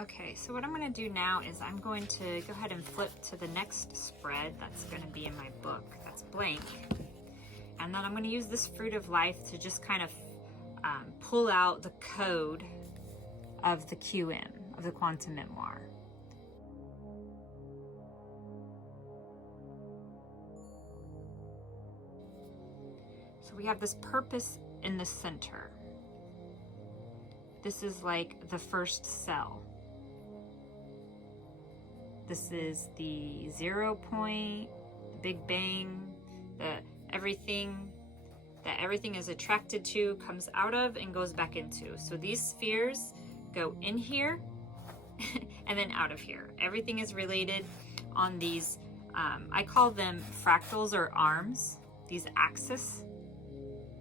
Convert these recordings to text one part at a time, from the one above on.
Okay, so what I'm going to do now is I'm going to go ahead and flip to the next spread that's going to be in my book that's blank. And then I'm going to use this Fruit of Life to just kind of pull out the code of the QM, of the Quantum Memoir. So we have this purpose in the center. This is like the first cell. This is the 0 point, the Big Bang, the everything that everything is attracted to comes out of and goes back into. So these spheres go in here and then out of here. Everything is related on these, I call them fractals or arms, these axes.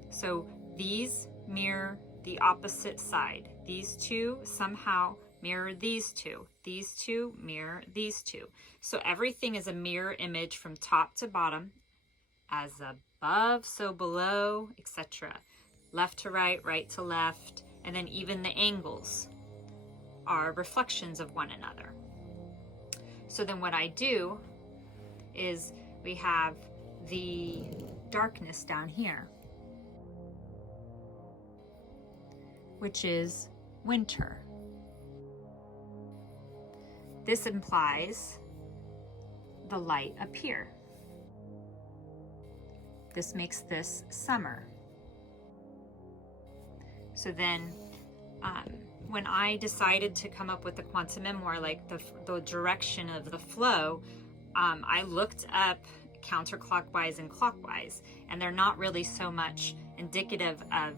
So these mirror the opposite side. These two somehow mirror these two. These two mirror these two. So everything is a mirror image from top to bottom, as above, so below, etc. Left to right, right to left, and then even the angles are reflections of one another. So then what I do is we have the darkness down here, which is winter. This implies the light up here. This makes this summer. So then when I decided to come up with the Quantum Memoir, like the direction of the flow, I looked up counterclockwise and clockwise, and they're not really so much indicative of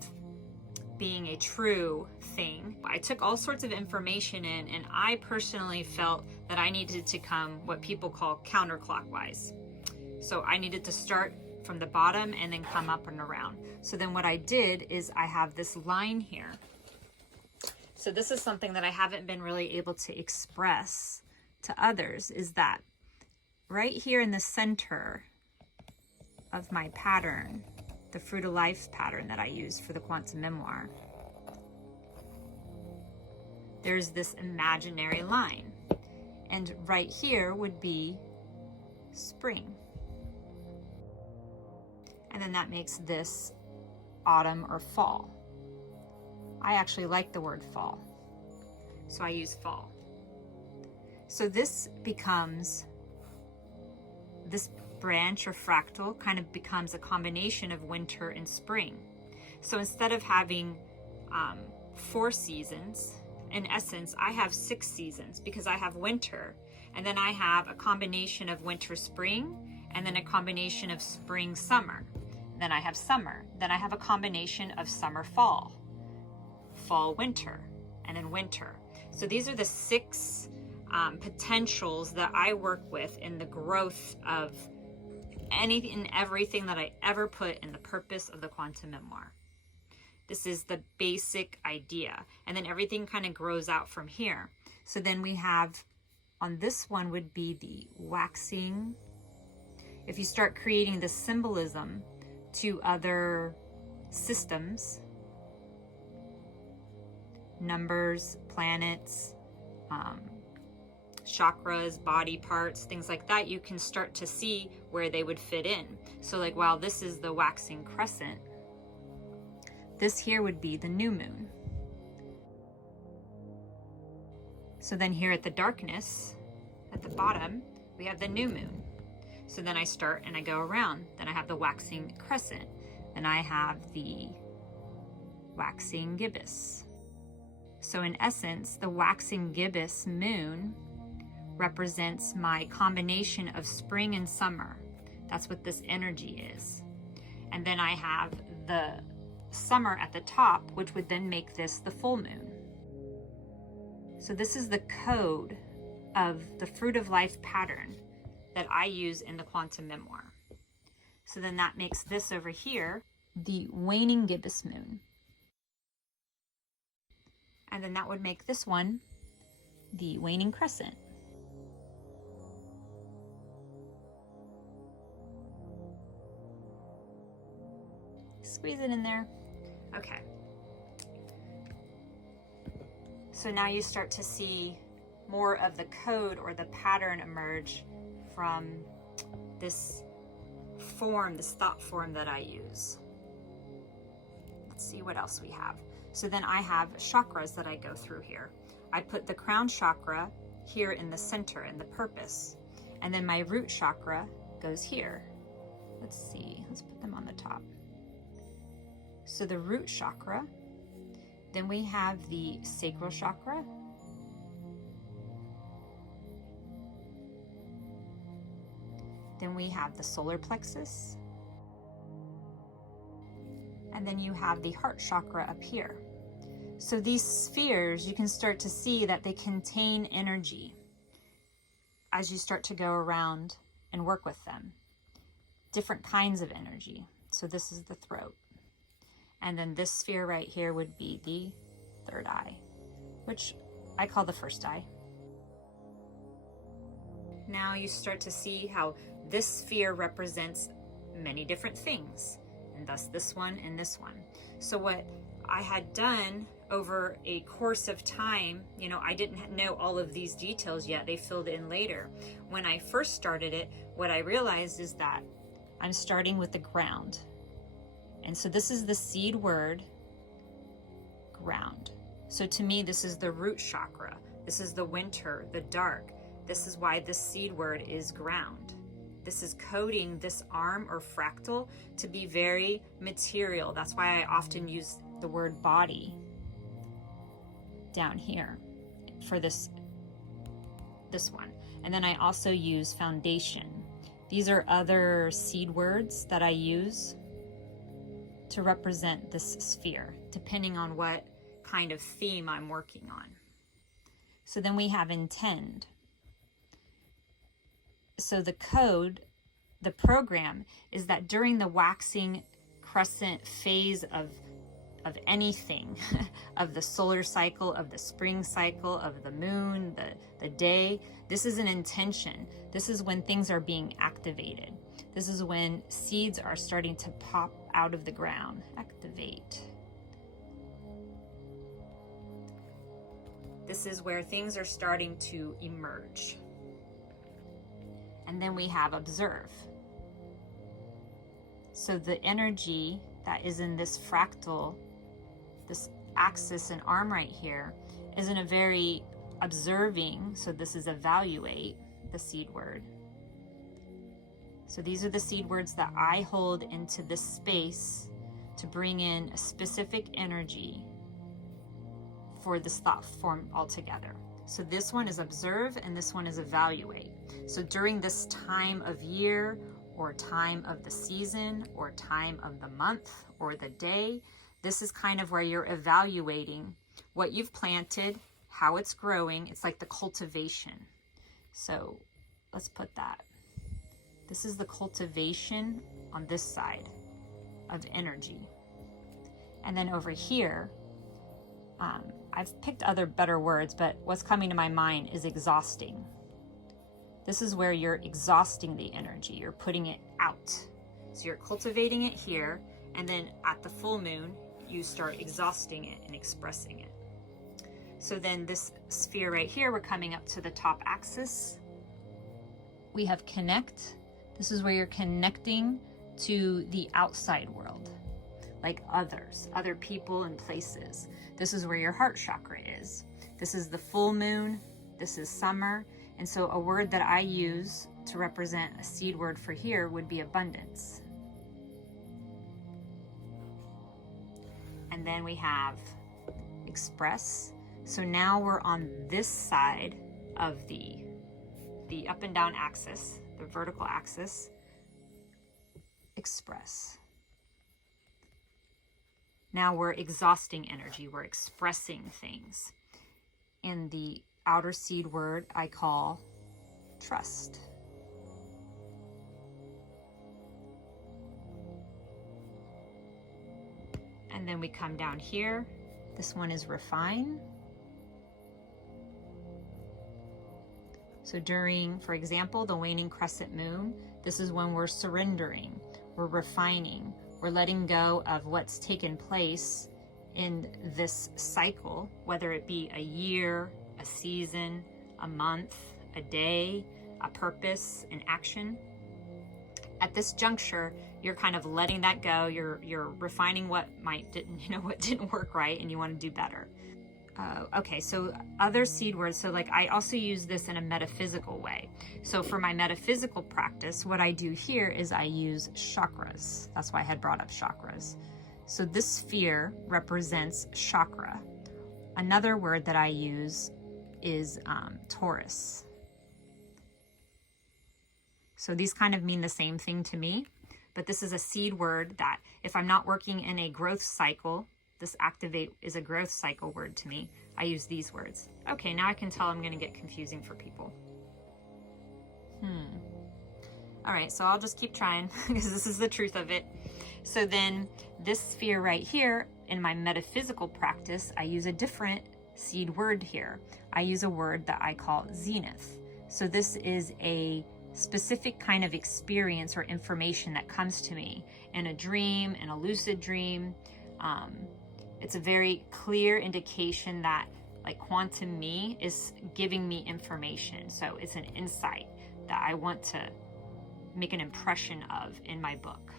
being a true thing. I took all sorts of information in, and I personally felt that I needed to come what people call counterclockwise. So I needed to start from the bottom and then come up and around. So then what I did is I have this line here. So this is something that I haven't been really able to express to others, is that right here in the center of my pattern, the Fruit of Life pattern that I use for the Quantum Memoir, there's this imaginary line. And right here would be spring. And then that makes this autumn or fall. I actually like the word fall, so I use fall. So this becomes, this branch or fractal kind of becomes a combination of winter and spring. So instead of having 4 seasons, in essence, I have 6 seasons, because I have winter, and then I have a combination of winter, spring, and then a combination of spring, summer. Then I have summer. Then I have a combination of summer, fall, fall, winter, and then winter. So these are the 6 potentials that I work with in the growth of anything and everything that I ever put in the purpose of the Quantum Memoir. This is the basic idea. And then everything kind of grows out from here. So then we have, on this one would be the waxing. If you start creating the symbolism to other systems, numbers, planets, chakras, body parts, things like that, you can start to see where they would fit in. So like, wow, this is the waxing crescent. This here would be the new moon. So then here at the darkness, at the bottom, we have the new moon. So then I start and I go around. Then I have the waxing crescent. Then I have the waxing gibbous. So in essence, the waxing gibbous moon represents my combination of spring and summer. That's what this energy is. And then I have the summer at the top, which would then make this the full moon. So this is the code of the Fruit of Life pattern that I use in the Quantum Memoir. So then that makes this over here the waning gibbous moon. And then that would make this one the waning crescent. Squeeze it in there. Okay. So now you start to see more of the code or the pattern emerge from this form, this thought form that I use. Let's see what else we have. So then I have chakras that I go through here. I put the crown chakra here in the center, in the purpose. And then my root chakra goes here. Let's see, let's put them on the top. So the root chakra, then we have the sacral chakra. Then we have the solar plexus. And then you have the heart chakra up here. So these spheres, you can start to see that they contain energy as you start to go around and work with them. Different kinds of energy. So this is the throat. And then this sphere right here would be the third eye, which I call the first eye. Now you start to see how this sphere represents many different things, and thus this one and this one. So what I had done over a course of time, you know, I didn't know all of these details yet. They filled in later. When I first started it, what I realized is that I'm starting with the ground. And so this is the seed word, ground. So to me, this is the root chakra. This is the winter, the dark. This is why this seed word is ground. This is coding this arm or fractal to be very material. That's why I often use the word body down here for this one. And then I also use foundation. These are other seed words that I use to represent this sphere, depending on what kind of theme I'm working on. So then we have intend. So the code, the program, is that during the waxing crescent phase of anything, of the solar cycle, of the spring cycle, of the moon, the day, this is an intention. This is when things are being activated. This is when seeds are starting to pop out of the ground. Activate. This is where things are starting to emerge. And then we have observe. So the energy that is in this fractal, this axis and arm right here, is in a very observing, so this is evaluate, the seed word. So these are the seed words that I hold into this space to bring in a specific energy for this thought form altogether. So this one is observe and this one is evaluate. So during this time of year or time of the season or time of the month or the day, this is kind of where you're evaluating what you've planted, how it's growing. It's like the cultivation. So let's put that. This is the cultivation on this side of energy. And then over here, I've picked other better words, but what's coming to my mind is exhausting. This is where you're exhausting the energy. You're putting it out. So you're cultivating it here, and then at the full moon, you start exhausting it and expressing it. So then this sphere right here, we're coming up to the top axis. We have connect. This is where you're connecting to the outside world, like others, other people and places. This is where your heart chakra is. This is the full moon. This is summer. And so a word that I use to represent a seed word for here would be abundance. And then we have express. So now we're on this side of the up and down axis, the vertical axis. Express. Now we're exhausting energy. We're expressing things. And the outer seed word I call trust. And then we come down here. This one is refine. So during, for example, the waning crescent moon, this is when we're surrendering, we're refining, we're letting go of what's taken place in this cycle, whether it be a year, a season, a month, a day, a purpose, an action. At this juncture, you're kind of letting that go. You're refining what what didn't work right, and you want to do better. Okay, so other seed words. So like I also use this in a metaphysical way. So for my metaphysical practice, what I do here is I use chakras. That's why I had brought up chakras. So this sphere represents chakra. Another word that I use is Taurus. So these kind of mean the same thing to me, but this is a seed word that if I'm not working in a growth cycle, this activate is a growth cycle word to me. I use these words. Okay, now I can tell I'm going to get confusing for people. All right, so I'll just keep trying because this is the truth of it. So then this sphere right here, in my metaphysical practice, I use a different seed word here. I use a word that I call zenith. So this is a specific kind of experience or information that comes to me in a dream, in a lucid dream. It's a very clear indication that like quantum me is giving me information. So it's an insight that I want to make an impression of in my book.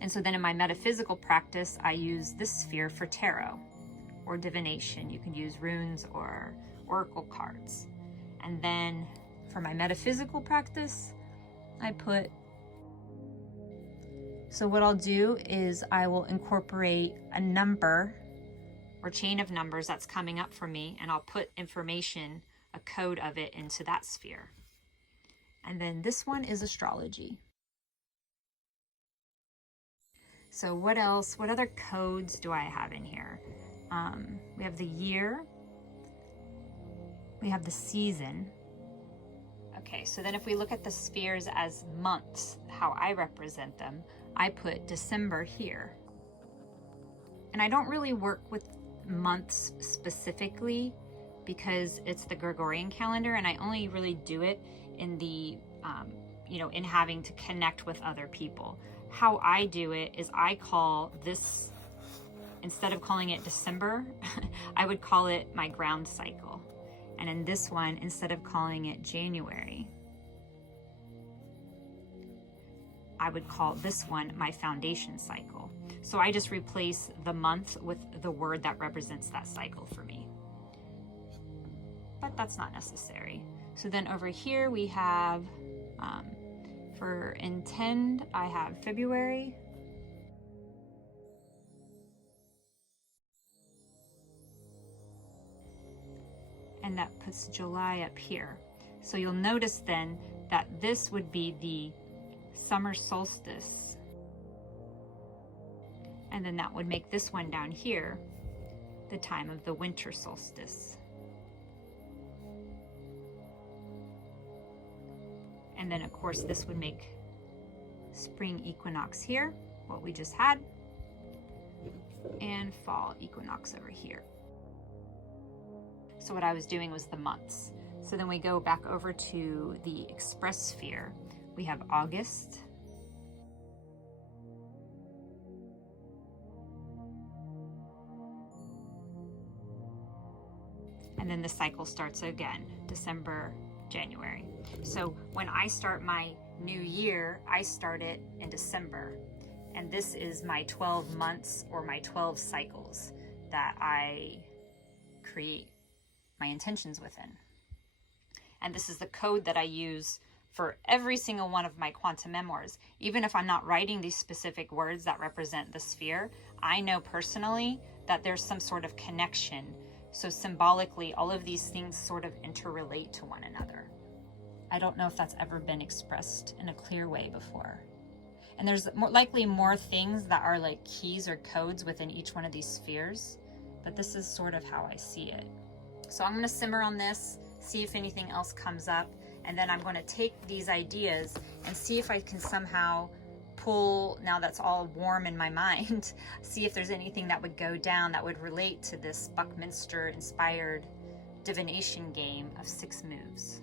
And so then in my metaphysical practice, I use this sphere for tarot or divination. You can use runes or oracle cards. And then for my metaphysical practice, so what I'll do is I will incorporate a number or chain of numbers that's coming up for me, and I'll put information, a code of it, into that sphere. And then this one is astrology. So what else? What other codes do I have in here? We have the year. We have the season. Okay, so then if we look at the spheres as months, how I represent them, I put December here. And I don't really work with months specifically because it's the Gregorian calendar, and I only really do it in the, in having to connect with other people. How I do it is I call this, instead of calling it December, I would call it my ground cycle. And in this one, instead of calling it January, I would call this one my foundation cycle. So I just replace the month with the word that represents that cycle for me. But that's not necessary. So then over here we have, for intend, I have February. And that puts July up here. So you'll notice then that this would be the summer solstice. And then that would make this one down here the time of the winter solstice. And then of course this would make spring equinox here, what we just had, and fall equinox over here. So what I was doing was the months. So then we go back over to the express sphere. We have August. And then the cycle starts again, December, January. So when I start my new year, I start it in December. And this is my 12 months or my 12 cycles that I create my intentions within. And this is the code that I use for every single one of my quantum memoirs. Even if I'm not writing these specific words that represent the sphere, I know personally that there's some sort of connection. So symbolically, all of these things sort of interrelate to one another. I don't know if that's ever been expressed in a clear way before. And there's likely more things that are like keys or codes within each one of these spheres, but this is sort of how I see it. So I'm going to simmer on this, see if anything else comes up, and then I'm going to take these ideas and see if I can somehow pull, now that's all warm in my mind, see if there's anything that would go down that would relate to this Buckminster inspired divination game of 6 moves.